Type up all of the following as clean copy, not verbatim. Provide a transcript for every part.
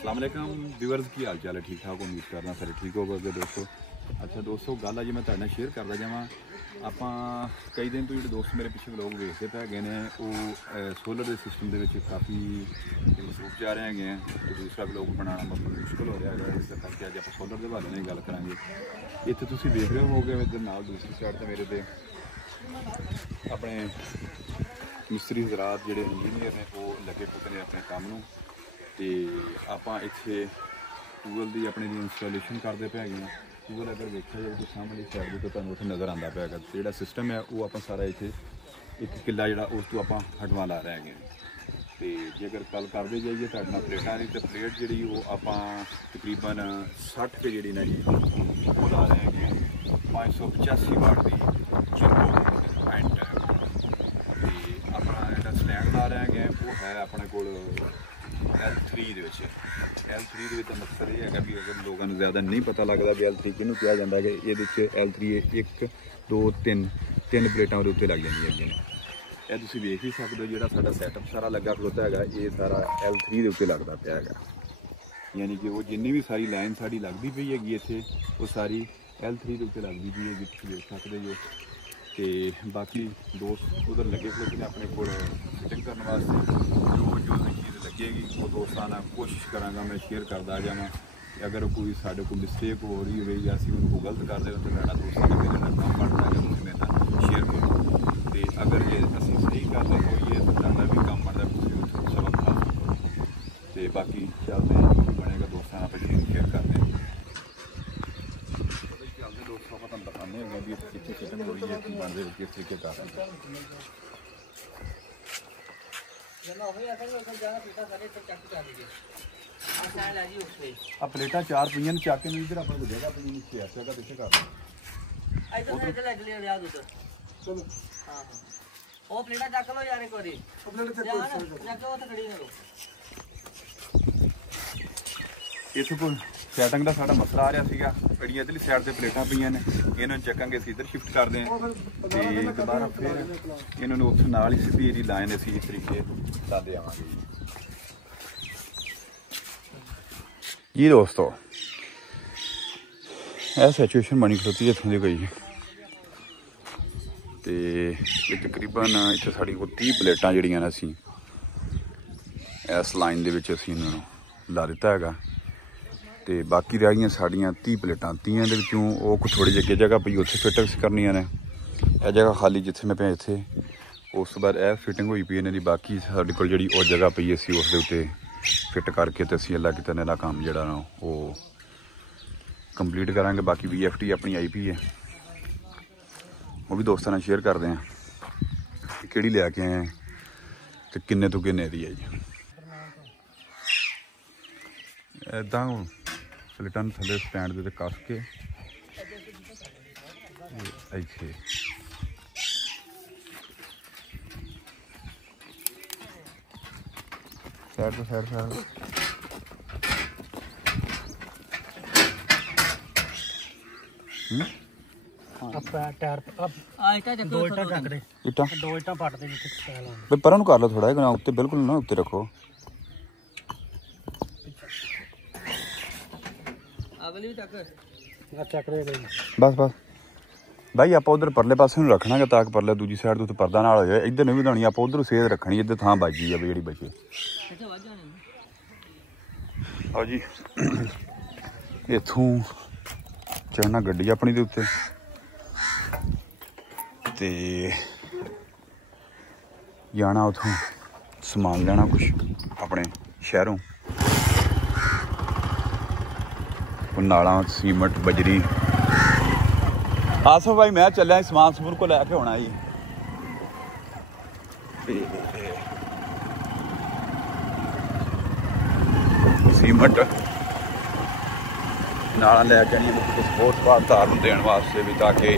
अस्सलाम वालेकुम व्यूअर्स की हाल चाल है ठीक ठाक उम्मीद करना सारे ठीक होवोगे दोस्तों। अच्छा दोस्तों गल अज मैं तुहाडे नाल शेयर करदा जावां आपां कई दिन तो जिहड़े दोस्त मेरे पिछे व्लॉग वेखदे पै गए ने वो सोलर के सिस्टम दे विच काफ़ी मसरूफ जा रहे हैं तो दूसरा व्लॉग बनाना मतलब मुश्किल हो रहा है। इस करके अज आपां सोलर के हवाले नाल गल करांगे। इत्थे तुसीं देख रहे होवोगे इधर नाल दूसरी साइड ते मेरे ते अपने मिस्त्री हज़रात जिहड़े इंजीनियर ने वो लगे पुके ने अपने काम नूं ते आपां इत्थे टूबल की अपने इंस्टॉलेशन करते पे हैं। टूबल अगर देखा जाए तो सामने साइड तो तुहानूं उत्थे नज़र आता पे जो सिस्टम है वो आपां सारा इत्थे एक किला जिहड़ा उस तो आपां हटवा ला रहे हैं। तो जेकर गल करते जाइए तुहाडे नाल प्लेटां दी तो प्लेट जिहड़ी वो आपां तकरीबन 60 के जिहड़ी ना जी वो ला रहे हैं 585 वाट की पॉइंट है। अपना जो स्टैंड ला रहे हैं वो है अपने को L3 L3 का मकसद ये है भी अगर लोगों को ज़्यादा नहीं पता लगता भी L3 किनू कहा जाता है कि ये L3 1 2 3 प्लेटां वो उत्ते लग जाएंगे। ये तुसीं वेख ही सकते हो जो साडा सैटअप सारा लगा खलोता है ये सारा L3 के उत्ते लगता पिया है। यानी कि वो जिन्नी भी सारी लाइन साड़ी लगती पई हैगी इत्थे वो सारी L3 के उत्ते लगती पई है तुसीं देख सकते हो। तो बाकी दोस्त उधर लगे खलोते ने अपने को फिटिंग करने वास्ते जो जो चीज़ लगेगी वो दोस्तों नाल कोशिश करांगा मैं शेयर करता जावां। अगर कोई साढ़े को मिस्टेक हो रही हो या असीं उनको गलत कर दे तो मेरा दोस्तों का मेरे नाल काम बनता है तुसीं मेरे नाल शेयर करो। तो अगर ये असीं सही करते होइए तो तुहाडा भी काम बनता तुसीं उत्थों सबक हासिल करो। तो बाकी चलते हैं बनेगा दोस्तों नाल शेयर करते हैं। दोस्तों को तुहानूं दिखाने हैं भी कितनी फिटिंग हो रही है की बनदे किस तरीके का अब प्लेटा 4 पईयां ने चाके नहीं इधर अपने जगह पे नीचे ऐसा जगह पीछे कर चलो हां ओ प्लेटा चक लो यार एक बारी ओ प्लेटा चक लो तो खड़ी करो। इत्थे कोई सैटिंग का साडा मसला आ रहा सीगा कड़ियां इधरली साइड ते प्लेटां पईयां ने इन्हां नूं चकांगे असीं इधर शिफ्ट करदे हां ते दोबारा फिर इन्हां नूं उत्थे नाल ही सीधी इहदी लाइन असीं इस तरीके लाते आवांगे जी दोस्तों। यह सिचुएशन बनी खलोती है इत्थों दी कोई ते तकरीबन इत्थे साडी कोई 30 प्लेटां जिहड़ियां ने असीं इस लाइन दे विच असीं इन्हां नूं ला दित्ता हैगा। तो बाकी रह गई साड़ियाँ 30 प्लेटां 30 के विचों वो कुछ थोड़ी जी जगह पई उत्थे फिटिंग्स करनियां ने यह जगह खाली जिथे मैं पे इत्थे उस बाद यह फिटिंग हुई पई इन्हां दी बाकी साडे कोल जिहड़ी वो जगह पई असीं उस दे उत्ते फिट करके तो असीं अल्लाह किते इहदा काम जिहड़ा ना वो कंप्लीट करांगे। बाकी VFT अपनी आई पई है वो भी दोस्तों नाल शेयर करते हैं किहड़ी लैके आए तो किन्ने तो किन्ने दी है जी। इदां प्लेटां थले स्टैंड दे कस के इत्थे साइड तो साइड पर कर लो थोड़ा उत्ते बिल्कुल ना उत्ते रखो बस बस भाई आप उधर परले पासे रखना है ताकि परले दूजी साइड तो पर्दा नाल हो जाए इधर नहीं बनानी आप उधर सेध रखनी इधर थां बाजी है जी बचे आओ जी इत्थों चढ़ना गड्डी अपनी दे उत्ते ते जाना उथों समान लेना कुछ अपने शहरों नाला सीमेंट बजरी आसफ भाई मैं चलिया समान समून को लैके आना जी। सीमेंट नाला लैके आनी सपोर्ट पार तार देने वास्ते भी ताकि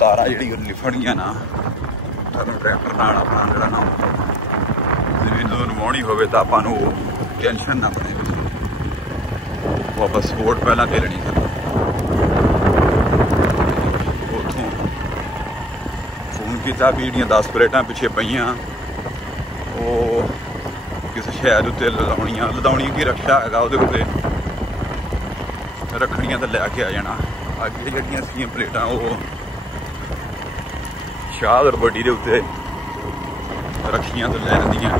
तारा जी लिफड़ियां ना ट्रैक्टर नाल अपना जरा ना जमीन नवाणी हो तो आपां नूं टेंशन ना बने वो आप सपोर्ट पहला दे लेनी सर उतों फोन किया भी 10 प्लेटां पिछे पईयां वो किसी ਸ਼ਾਇਦ ਉੱਤੇ ਲਦਾਉਣੀਆਂ ਕੀ ਰਕਸ਼ਾ ਹੈਗਾ ਉਹਦੇ ਉੱਤੇ ਰੱਖਣੀਆਂ ਤਾਂ ਲੈ ਕੇ ਆ ਜਾਣਾ। ਅੱਗੇ ਜਿਹੜੀਆਂ ਸੀਗੀਆਂ ਪਲੇਟਾਂ ਉਹ ਸ਼ਾਹਦਰ ਵੱਡੀ ਦੇ ਉੱਤੇ ਰੱਖੀਆਂ ਤਾਂ ਲੈ ਆਉਂਦੀਆਂ।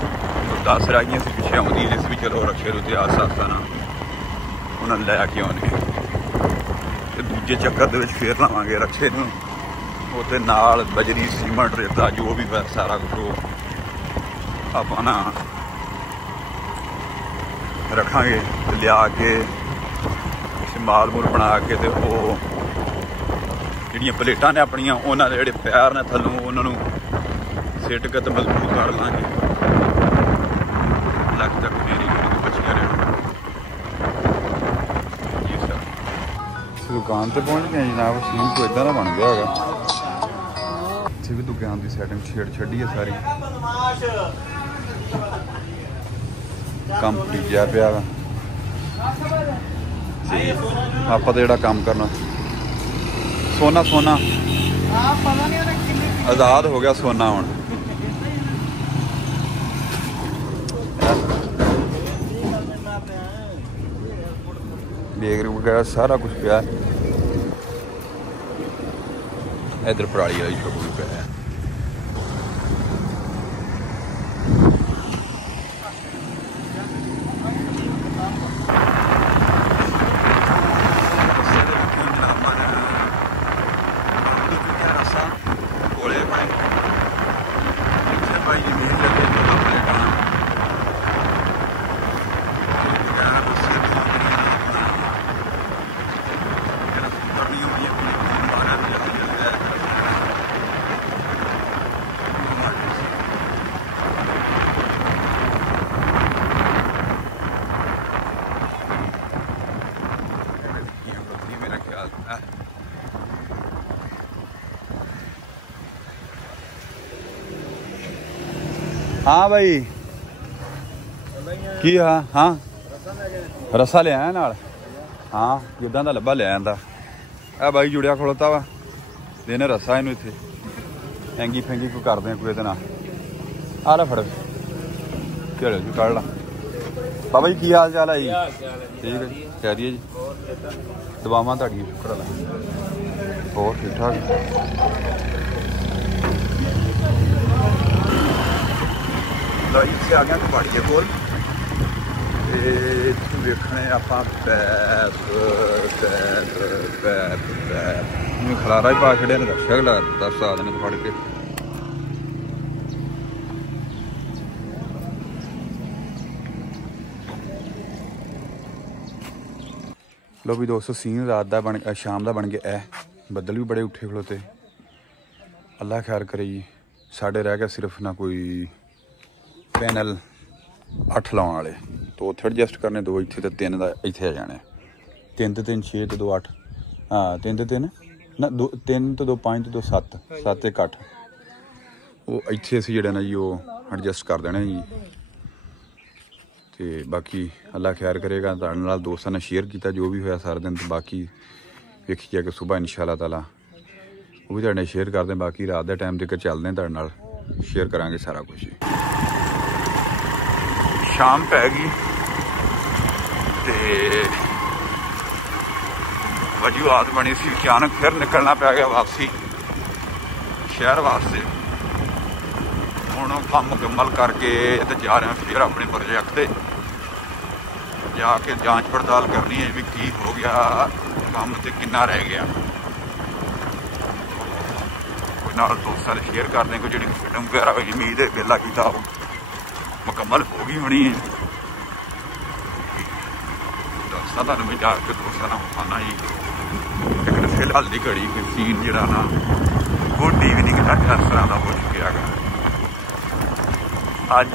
10 ਰਹਿ ਗਈਆਂ ਸੀ ਪਿੱਛੇ ਆਉਂਦੀਆਂ ਜਿਸ ਵੀ ਚਲੋ ਰਕਸ਼ੇ ਦੇ ਉੱਤੇ ਆਸਤਾ ਨਾ ਉਹਨਾਂ ਨੂੰ ਲੈ ਕੇ ਆਉਣੇ। ਤੇ ਦੂਜੇ ਚੱਕਰ ਦੇ ਵਿੱਚ ਫੇਰ ਲਾਵਾਂਗੇ ਰਕਸ਼ੇ ਨੂੰ ਉਹਦੇ ਨਾਲ ਬਜਰੀ ਸੀਮੈਂਟ ਰੇਤਾ ਜੋ ਵੀ ਸਾਰਾ ਕੁਛ ਆਪਾਂ ਨਾ ਰੱਖਾਂਗੇ ਤੇ ਲਿਆ ਕੇ ਮਾਲ ਮੂਲ ਬਣਾ ਕੇ ਤੇ ਉਹ ਜਿਹੜੀਆਂ ਪਲੇਟਾਂ ਨੇ ਆਪਣੀਆਂ ਉਹਨਾਂ ਦੇ ਜਿਹੜੇ ਪੈਰ ਨੇ ਥੱਲੋਂ ਉਹਨਾਂ ਨੂੰ ਸਿੱਟ ਕੇ ਤੇ ਮਜ਼ਬੂਤ ਕਰ ਲਾਂਗੇ। ਲੱਗ ਤੱਕ ਮੇਰੀ ਜਿਹੜੀ ਬੱਚੀਆਂ ਰਹਿਣ ਜੀ ਸਰ। ਦੁਕਾਨ ਤੇ ਪਹੁੰਚ ਗਏ ਜਨਾਬ। ਸੀਨ ਤੋਂ ਇਦਾਂ ਦਾ ਬਣ ਗਿਆ ਹੈਗਾ। ਇੱਥੇ ਵੀ ਦੁਕਾਨ ਦੀ ਸੈਟਿੰਗ ਛੇੜ ਛੱਡੀ ਹੈ ਸਾਰੀ। ਕੰਮ ਭੀਜਿਆ ਪਿਆ ਵਾ ਤੇ ਆਪਾਂ ਤਾਂ ਜਿਹੜਾ ਕੰਮ ਕਰਨਾ ਸੋਨਾ ਆਜ਼ਾਦ ਹੋ ਗਿਆ ਸੋਨਾ ਹੁਣ। ਬੇਗ ਵਗੈਰਾ ਸਾਰਾ ਕੁਝ ਪਿਆ। ਇਧਰ ਪਰਾਲੀ ਵਾਲੀ ਸ਼ੋਪ ਵੀ ਪਿਆ। हाँ भाई की हाँ रस्सा ले आया नाल। हाँ जिदा का लब्भा ले आंदा। आ बाई जुड़िया खड़ोता वा देने रस्सा इनू इत्थे हैंगी फैंगी कोई करदे कोई इहदे नाल। आ ला फड़ चलो जी कढ़ ला। बाबा जी की हाल चाल है जी? ठीक है जी खैरिए जी। दुआवां तुहाडियां शुक्र अल्लाह। होर ठीक ठाक? ਇੱਥੇ ਆ ਗਿਆ ਕਬਾੜੀਏ ਕੋਲ ਤੇ ਇੱਥੋਂ ਵੇਖਣੇ ਆਪਾਂ ਨੂੰ ਖਲਾਰਾ ਹੀ ਪਾ ਛੜਿਆ ਨੇ ਰਕਸ਼ਾ ਲਾ ਦਿੱਤਾ ਸਾਧ ਨੇ ਫੜ ਕੇ। ਲੋ ਵੀ ਦੋਸਤੋ ਸੀਨ ਰਾਤ ਦਾ ਬਣ ਸ਼ਾਮ ਦਾ ਬਣ ਗਿਆ। ਇਹ ਬੱਦਲ ਵੀ ਬੜੇ ਉੱਠੇ ਖਲੋਤੇ। ਅੱਲਾ ਖੈਰ ਕਰੇ ਜੀ। ਸਾਡੇ ਰਹਿ ਗਿਆ ਸਿਰਫ ਨਾ ਕੋਈ पैनल 8 लाने वाले तो उत्थे एडजस्ट करने। 2 इत्थे ते 3 दा इत्थे आ जाने। 3 ते 3 6 ते 2 8 हाँ 3 ते 3 ना 2 3 ते 2 5 ते 2 7 7 ते 8 वो इत्थे असीं जिहड़े ना जी वो एडजस्ट कर देने जी। ते बाकी अल्लाह खैर करेगा। तुहाडे नाल दोस्तां ने शेयर किया जो भी होया सारा दिन। तो बाकी वेखी जाके सुबह इंशाअल्लाह ताला वो भी तुहाडे नाल शेयर करदे। बाकी रात दे टाइम तक चलदे तुहाडे नाल शेयर करांगे सारा कुछ। शाम पै गई ते वजूहत बनी सी अचानक फिर निकलना पै गया वापसी शहर वास्ते। हुण काम मुकम्मल करके ते जा रहे हैं फिर अपने प्रोजेक्ट से जाके जांच पड़ताल करनी है भी की हो गया काम ते कितना रह गया। कोई नाल दोस्तां ने शेयर करने को जिहड़ी फिल्म वगैरह हुई उम्मीद है गल्ला कीता मुकम्मल हो गई होनी है। दस्ता तुहानूं मैं जाके दोस्तां नाल खाना जी। लेकिन फिलहाल की घड़ी कोई सीन जिहड़ा ना गोडी भी नहीं किता इस तरह का हो चुकिया है। अज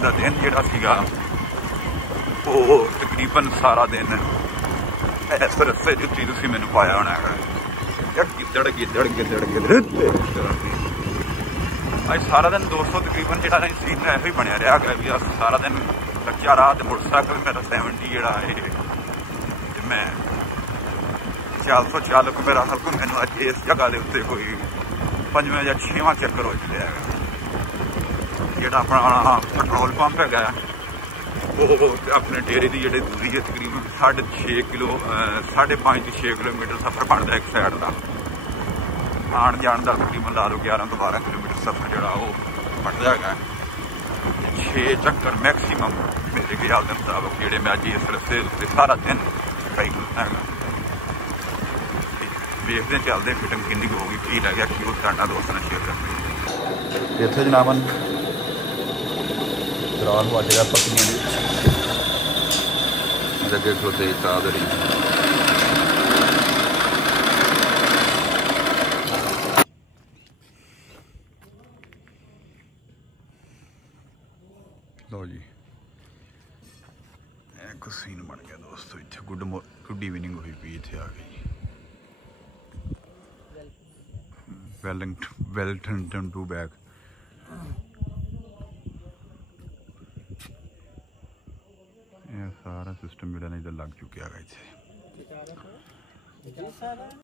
का दिन जिहड़ा सीगा वो तकरीबन सारा दिन इस रस्ते जुत्ती तुसीं मैनूं पाया होना है। गिद्दड़ गिद्दड़ गिद्दड़ गिद्दड़ अज सारा दिन दोस्तों तकरीबन जो सीन है ही बनया रहा है भी सारा दिन कच्चा राह तो मोटरसाइकिल मेरा 70 जोड़ा है मैं 400 चालक मेरा हल्को मैनू अज इस जगह के उत्ते कोई 5वां या 6वां चक्कर हो चुका है। जोड़ा अपना पेट्रोल पंप है अपने डेरे की जी दूरी है तकरीबन 6.5 किलो 5.5 to 6 किलोमीटर सफ़र बनता एक साइड का आन जान का तकरीबन ला लो 11 to 12 किलोमीटर सफ़र जोड़ा वो बनता है 6 चक्कर मैक्सीमम मेरे ख्याल के मुताबिक जोड़े मैं अज इस रस्ते सारा दिन ट्राई करना है देखते चलते फिटिंग किन्नी होगी की रह गया कि वो दोस्तों ने शेयर करते इतने जनाबन दौरान हो जाएगा पक्कियां अगे खलोते चादरी लो जी एक सीन बन गया दोस्तों इतने गुड इवनिंग हुई पी इतने आ गई वेलिंगटन टू बैक ये सारा सिस्टम जो इधर लग चुका है इतने